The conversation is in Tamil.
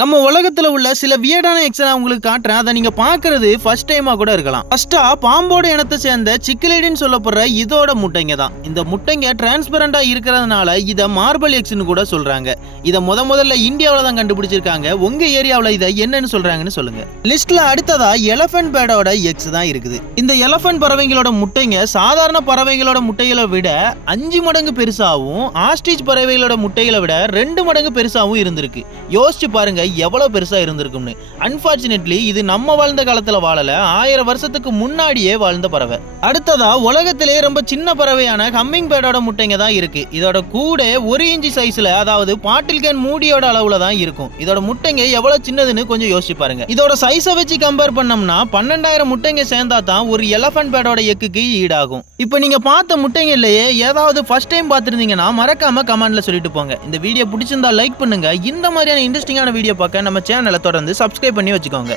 நம்ம உலகத்துல உள்ள சில வியர்டான எக்ஸை நான் உங்களுக்கு காட்டுறேன். அதை நீங்க பாக்குறது ஃபர்ஸ்ட் டைமா கூட இருக்கலாம். ஃபர்ஸ்டா பாம்போட இனத்தை சேர்ந்த சிக்கிலிடின்னு சொல்லப்படுற இதோட முட்டைங்க தான். இந்த முட்டைங்க டிரான்ஸ்பரண்டா இருக்கிறதுனால இத மார்பல் எக்ஸ்னு கூட சொல்றாங்க. இத முதல்ல இந்தியாவில தான் கண்டுபிடிச்சிருக்காங்க. உங்க ஏரியாவில் இதை என்னன்னு சொல்றாங்கன்னு சொல்லுங்க. லிஸ்ட்ல அடுத்ததா எலபென்ட் பேர்டோட எக்ஸ் தான் இருக்குது. இந்த எலபென்ட் பறவைகளோட முட்டைங்க சாதாரண பறவைகளோட முட்டைகளை விட 5 மடங்கு பெருசாவும் ஆஸ்ட்ரிச் பறவைகளோட முட்டைகளை விட 2 மடங்கு பெருசாவும் இருந்திருக்கு. யோசிச்சு பாருங்க எவ்வளவு பெருசா இருந்திருக்கும்னு. அன்பார்ச்சுனேட்லி இது நம்ம வாழ்ந்த காலத்துல வாழல, 1000 வருஷத்துக்கு முன்னாடியே வாழ்ந்த பறவை. அடுத்ததா உலகத்திலே ரொம்ப சின்ன பறவையான ஹம்மிங் பேர்டோட முட்டைங்க தான் இருக்கு. இதோட கூட 1 இன்ச் சைஸ்ல, அதாவது பாட்டில் கேன் மூடியோட அளவுல தான் இருக்கும். இதோட முட்டைங்க எவ்வளவு சின்னதுன்னு கொஞ்சம் யோசிச்சு பாருங்க. இதோட சைஸை வச்சு கம்பேர் பண்ணோம்னா 12,000 முட்டைங்க சேர்ந்தா தான் ஒரு எலபென்ட் பேர்டோட எக்குக்கு ஈடாகும். இப்போ நீங்க பார்த்த முட்டைங்க இல்லையே ஏதாவது ஃபர்ஸ்ட் டைம் பார்த்திருந்தீங்கன்னா மறக்காம கமெண்ட்ல சொல்லிட்டு போங்க. இந்த வீடியோ பிடிச்சிருந்தா லைக் பண்ணுங்க. இந்த மாதிரியான இன்ட்ரெஸ்டிங்கான வீடியோ பார்க்க நம்ம சேனலை தொடர்ந்து சப்ஸ்கிரைப் பண்ணி வச்சுக்கோங்க.